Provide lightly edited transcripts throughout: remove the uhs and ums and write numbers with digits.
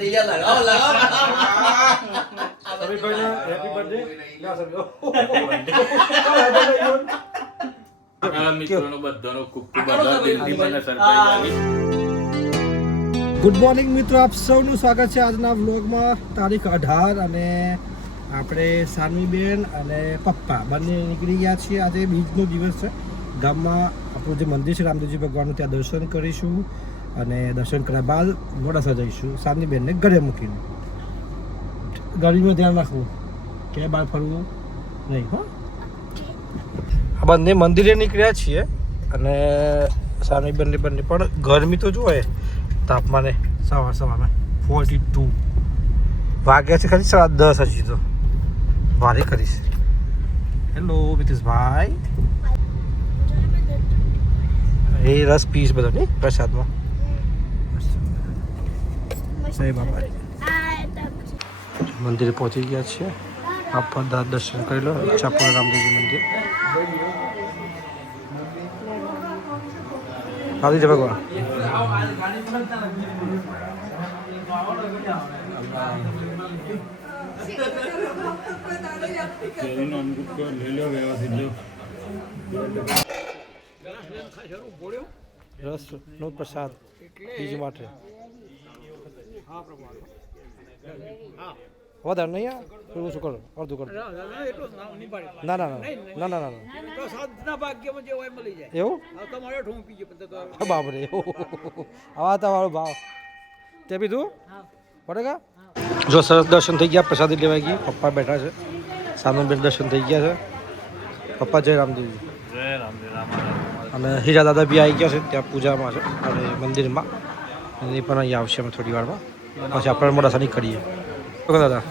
તૈયાર લગાવો સમીર ભાઈ હેપી બર્થડે ના સમીર મિત્રોનો બધાનો ખૂબ ખૂબ આભાર દિલથી મને સરપ્રાઈઝ ગુડ મોર્નિંગ મિત્રો, આપ સૌનું સ્વાગત છે આજના વ્લોગમાં. તારીખ 18 અને આપણે સાનવીબેન અને પપ્પા બંને નીકળી ગયા છીએ. આજે બીજનો દિવસ છે. ગામમાં આપણું જે મંદિર છે રામદેવજી ભગવાનનું, ત્યાં દર્શન કરીશું અને દર્શન કર્યા બાદ મોડાસા જઈશું સાનવીબેનને ઘરે મૂકીને. ગાડીમાં ધ્યાન રાખવું કે બહાર ફરવું નહીં. હો, આ બંને મંદિરે નીકળ્યા છીએ અને સાનવીબેનને બંને પણ ગરમી તો જોઈએ તાપમાને સવારમાં 42 વાગ્યા છે. ખાલી 10:30 હજી તો ભારે કરીશ. હેલો મિતેશભાઈ, એ રસ પીશ બધો નહીં પ્રસાદમાં. જય બાબા. મંદિરે પહોંચી ગયા છીએ. આપ દર્શન કરી લો. ઈચ્છાપુરા રામદેવજી મંદિર. રામદેવજી ભગવાન રસનો પ્રસાદ બીજ માટે વધારે નહીં. થોડું શું કરો, અડધું કરો. ના ના ના ના ના ના એવું બાપરે, આવા તમારો ભાવ તે પીધું બરાબર. જો સરસ દર્શન થઈ ગયા, પ્રસાદી લેવાઈ ગઈ. પપ્પા બેઠા છે, સાનવીબેન દર્શન થઈ ગયા છે. પપ્પા જય રામદેવજી. જય રામદેવ. અને હીરા દાદા બી આવી ગયા છે, ત્યાં પૂજામાં છે અને મંદિરમાં. એની પણ અહીં આવશે અમે થોડી વારમાં. પછી આપણે મોડાસા નીકળીએ. ઓકે દાદા.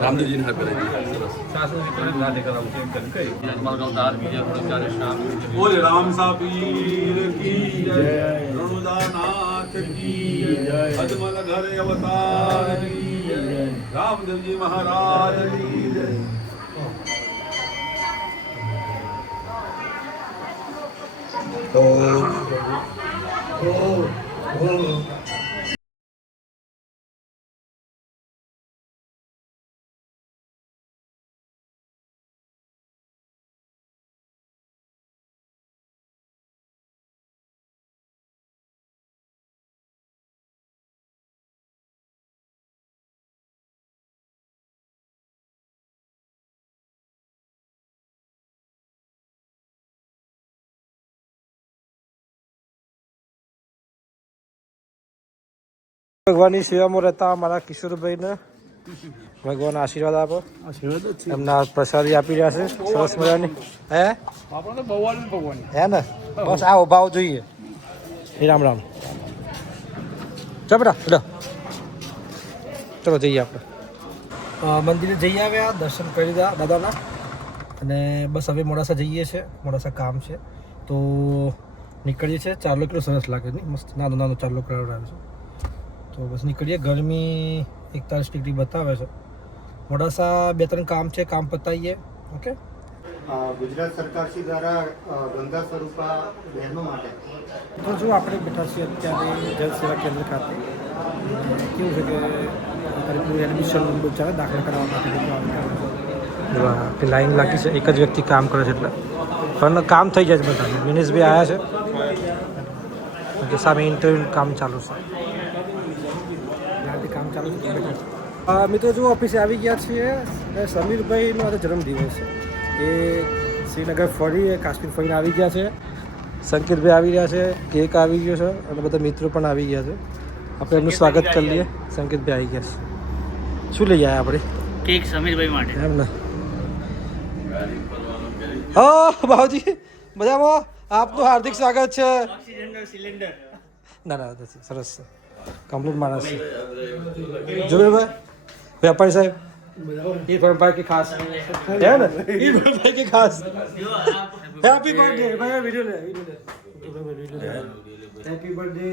રામદેવજી ને બોલે રામ સાપીર કી જય, રણુદાનાથ કી જય, અજમલ ઘરે અવતાર કી જય, રામદેવજી મહારાજ કી જય. ભગવાનની સેવામાં રહેતા અમારા કિશોરભાઈને ભગવાન આશીર્વાદ આપો. એમના પ્રસાદી આપી રહ્યા છે સરસ મજાની. હે હે ને, બસ આવો ભાવ જોઈએ. રામ રામ. ચાલ બેટા બેટા, ચલો જઈએ આપણે. મંદિરે જઈ આવ્યા, દર્શન કરી દીધા દાદાના અને બસ હવે મોડાસા જઈએ છીએ. મોડાસા કામ છે તો નીકળીએ છીએ. ચાલો કેટલો સરસ લાગે નહીં, મસ્ત નાનો નાનો ચાલો કરાવડાવે છે. તો બસ નીકળીએ. ગરમી 41 ડિગ્રી બતાવે છે. મોડાસા 2-3 કામ છે, કામ પતાવીએ. ઓકે. ગુજરાત સરકાર શ્રી દ્વારા ગંગા સ્વરૂપા બહેનો માટે તો જો આપણે બેઠા છીએ અત્યારે જલ સેવા કેન્દ્ર ખાતે. કેવું છે કે પૂરું એડમિશન ચાલે, દાખલા કરાવવા માટે લાઈન લાગી છે. એક જ વ્યક્તિ કામ કરે છે એટલે પણ કામ થઈ જાય છે બધા. મિનેશભાઈ આવ્યા છે, સામે ઇન્ટરવ્યુ કામ ચાલુ છે. કામ ચાલુ છે. મિત્રો જો ઓફિસે આવી ગયા છીએ. સમીરભાઈનો આજે જન્મદિવસ છે. એ શ્રીનગર ફરી કાશ્મીર ફરીને આવી ગયા છે. સંકેતભાઈ આવી રહ્યા છે, કેક આવી ગયો છે અને બધા મિત્રો પણ આવી ગયા છે. આપણે એમનું સ્વાગત કરી લઈએ. સંકેતભાઈ આવી ગયા છે. શું લઈ આવ્યા આપણે? કેક સમીરભાઈ માટે. એમ ને. હા બાબુજી મજામાં? આપનું હાર્દિક સ્વાગત છે. સિલિન્ડર ના ના નથી, સરસ છે. કમ્પ્લીટ માણસ છે. જોયું વેપારી સાહેબ ઈરફાનભાઈ की खास है ना, ईरफानभाई की खास हैप्पी बर्थडे भाई. वीडियो ले હેપી બર્થડે,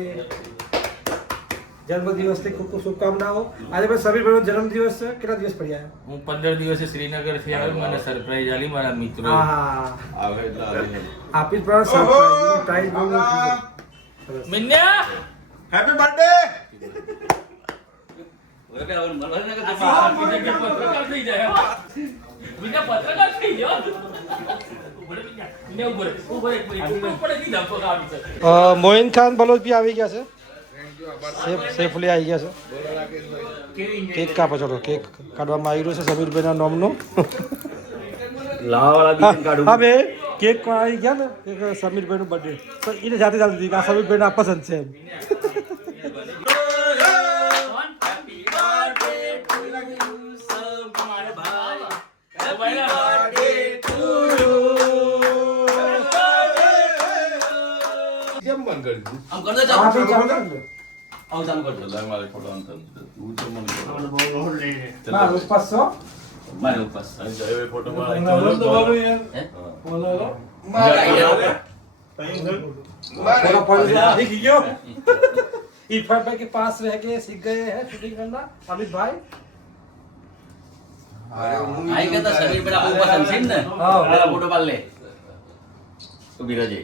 જન્મદિવસની ખૂબ ખૂબ શુભકામનાઓ. આજે પણ સમીરભાઈનો જન્મદિવસ છે. કેટલા દિવસ પડ્યા? હું 15 દિવસે શ્રીનગર થી આવ્યો, મને સરપ્રાઈઝ આલી મારા મિત્રો. હા, આવે એટલે આવીને. આપી જ પણ સરપ્રાઈઝ પ્રાઇઝ બહુ મોટી છે. મિન્યા હેપી બર્થડે. ઓય કે આવન મળવા ને કે પત્રકાર થઈ જાય. બીજા પત્રકાર થઈ ગયો. મોઇન ખાન બલોચ બી આવી ગયા છે. સેફલી આવી ગયા છે. કેક કાપો, ચલો કેક કાઢવામાં આવી રહ્યો છે સમીરભાઈના નામનો. હા બે કેક આવી ગયા ને એક સમીરભાઈનું બર્થડે તો એને જાતે ચાલતી હતી કે આ સમીરભાઈને આ પસંદ છે એમ. इरफान भाई के पास रह के सीख गए हैं शूटिंग करना अमित भाई. આઈ કે તો શરીર પર આપો પસંદ છે ને પેલા ફોટો પાડ લે તો બિરાજે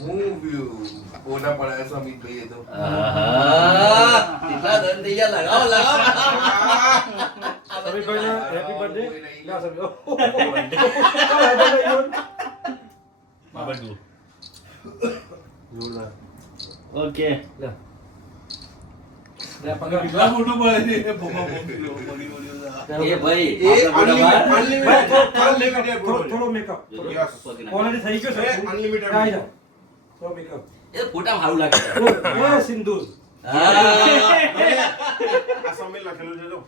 હું ફોટા પડાયા છો અમિત ભાઈ તો આહા કેટલા દન થઈ ગયા લગાવ લગાવ સમીરભાઈને હેપી બર્થડે. ના સમીર બાબુ ઓકે એ ભાઈ થોડો મેકઅપ ઓલરેડી થઈ ગયો છે. અનલિમિટેડ. આવી જાઓ. થોડો મેકઅપ. એ ફોટા સારું લાગે એ સિંદૂર. હા આ સમય લખેલું છે જો.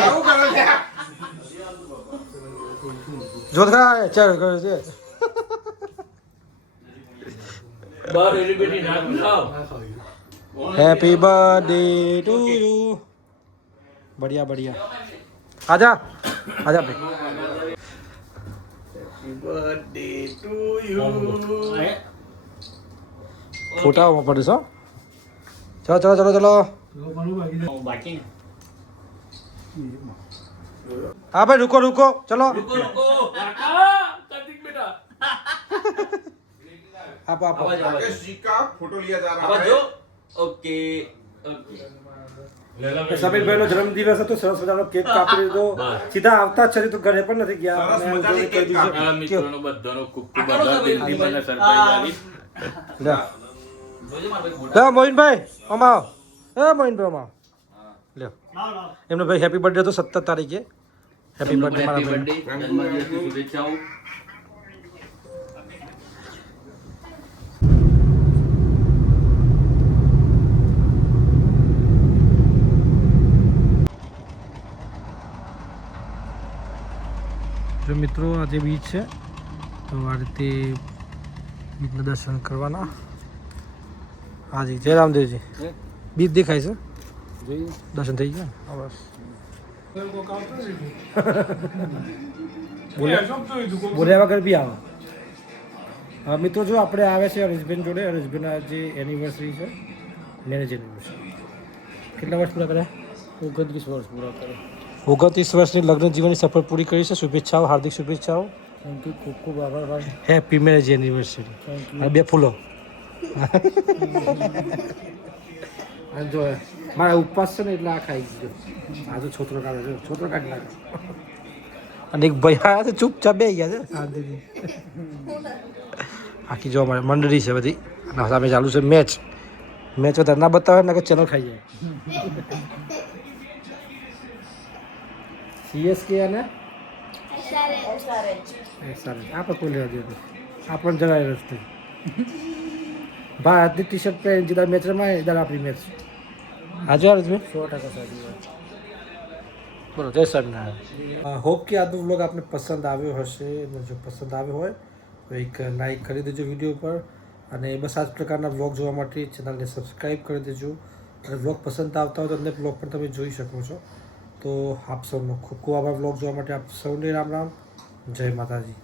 આવું કરો છે. જોધા ચાલ કરે છે. બાર એલિબેટી નાખ લાવ હેપી બર્થડે ટુ યુ. बढ़िया बढ़िया आजा आजा भाई. फोटा वहाँ पर सो चलो चलो चलो चलो બાકી हाँ भाई रुको रुको चलो रुको रुको કાકા કાર્તિક બેટા आप आप आवाज आवाज राकेश जी का फोटो लिया जा रहा आवाज है. जो ओके ओके સમીરભાઈનો જન્મદિવસ હતો. સરસ મજાનો કેક કાપી લીધો. સીધા આવતા જ છે તો ઘરે પણ નથી ગયા. સરસ અને મજાની enjoy કરી કેક દીધું. આ મિત્રોનો બધાનો ખૂબ ખૂબ આભાર દિલથી મને સરપ્રાઈઝ આલી લે જોજે માર ભાઈ ફોટા લે મોહિન ભાઈ અમા એ મોહિન ભાઈ અમા લે એમનો ભાઈ હેપી બર્થડે હતો 17 તારીખે. હેપી બર્થડે મારા હેપી ભાઈ. બર્થડે જન્મદિવસની શુભેચ્છાઓ જો મિત્રો આજે બીચ છે તો આ રીતે બીચના દર્શન કરવાના. હાજી જય રામદેવજી. બીચ દેખાય છે, દર્શન થઈ ગયા. હા બસ બોલ્યા વગર બી આવે. હા મિત્રો જો આપણે આવે છે હરેશભાઈ જોડે. હરેશભાઈના જે એનિવર્સરી છે મેરેજ એનિવર્સરી. કેટલા વર્ષ પૂરા કર્યા? 29 વર્ષ પૂરા કર્યા. 29 વર્ષની લગ્ન જીવનની સફળ પૂરી કરી છે. શુભેચ્છાઓ, હાર્દિક શુભેચ્છાઓ. થેન્ક યુ, ખૂબ ખૂબ આભાર ભાઈ. Happy marriage anniversary. અને 2 ફૂલો. અને જો મારા ઉપવાસ છે ને એટલે આ ખાઈ ગયો. આ તો છોતરો કાઢે છે, છોતરો કાઢી નાખે. અને એક ભાઈ આવ્યા છે ચૂપચાપ બે ગયા છે શાંતિથી. આખી જો અમારે મંડળી છે બધી અને સામે ચાલુ છે મેચ. મેચ વધારે ના બતાવે ને કે ચેનલ ખાઈ જાય. સીએસકે અને SRH આ પણ કોઈ લેવા દેતું. આ પણ જગાય રસ્તે ભારતની ટી શર્ટ પહેરી જેદાર મેચ રમાય ઇધર આપણી મેચ. હાજર હર્ષભાઈ 100% સાચી વાત. બોલો જય સ્વામિનારાયણ. હોપ કે આજનો વ્લોગ આપને પસંદ આવ્યો હશે. અને જો પસંદ આવ્યો હોય તો એક લાઈક કરી દેજો વિડીયો પર. અને બસ આ જ પ્રકારના વ્લોગ જોવા માટે ચેનલને સબસ્ક્રાઈબ કરી દેજો. અને વ્લોગ પસંદ આવતા હોય તો અન્ય વ્લોગ પણ તમે જોઈ શકો છો. તો આપ સૌનો ખૂબ ખૂબ આભાર વ્લોગ જોવા માટે. આપ સૌને રામ રામ. જય માતાજી.